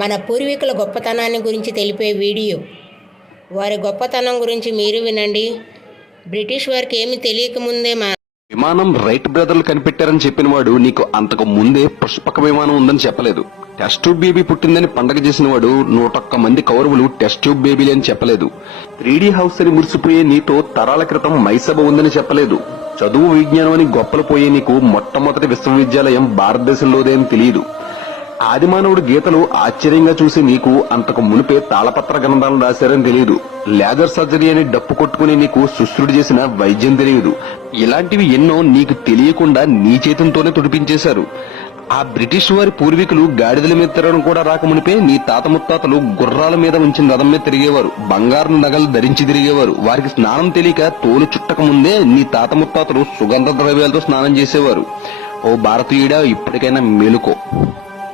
మన పూర్వీకుల గొప్పతనాన్ని గురించి తెలిపే వీడియో. వారి గొప్పతనం గురించి మీరు వినండి. బ్రిటిష్ వారికి ఏమీ తెలియకముందే విమానం రైట్ బ్రదర్లు కనిపెట్టారని చెప్పినవాడు నీకు అంతకు ముందే పుష్పక విమానం ఉందని చెప్పలేదు. టెస్ట్ ట్యూబ్ బేబీ పుట్టిందని పండగ చేసిన వాడు 101 మంది కౌరవులు టెస్ట్ ట్యూబ్ బేబీలు అని చెప్పలేదు. 3D హౌస్ అని మురిసిపోయే నీతో తరాల క్రితం మైసభ ఉందని చెప్పలేదు. చదువు విజ్ఞానం అని గొప్పలు పోయే నీకు మొట్టమొదటి విశ్వవిద్యాలయం భారతదేశంలోదే అని తెలియదు. ఆదిమానవుడు గీతలు ఆశ్చర్యంగా చూసి నీకు అంతకు మునిపే తాళపత్ర గ్రంథాలను రాశారని తెలియదు. లేజర్ సర్జరీ అని డప్పు కొట్టుకుని నీకు శుశ్రుడు చేసిన వైద్యం తెలియదు. ఇలాంటివి ఎన్నో నీకు తెలియకుండా నీ చేతంతోనే తుడిపించేశారు. ఆ బ్రిటిష్ వారి పూర్వీకులు గాడిదల మీద తిరగడం కూడా రాకమునిపే నీ తాత ముత్తాతలు గుర్రాల మీద ఉంచిన రథం మీద తిరిగేవారు. బంగారు నగలు ధరించి తిరిగేవారు. వారికి స్నానం తెలియక తోలు చుట్టక ముందే నీ తాత ముత్తాతలు సుగంధ ద్రవ్యాలతో స్నానం చేసేవారు. ఓ భారతీయుడా, ఇప్పటికైనా మేలుకో.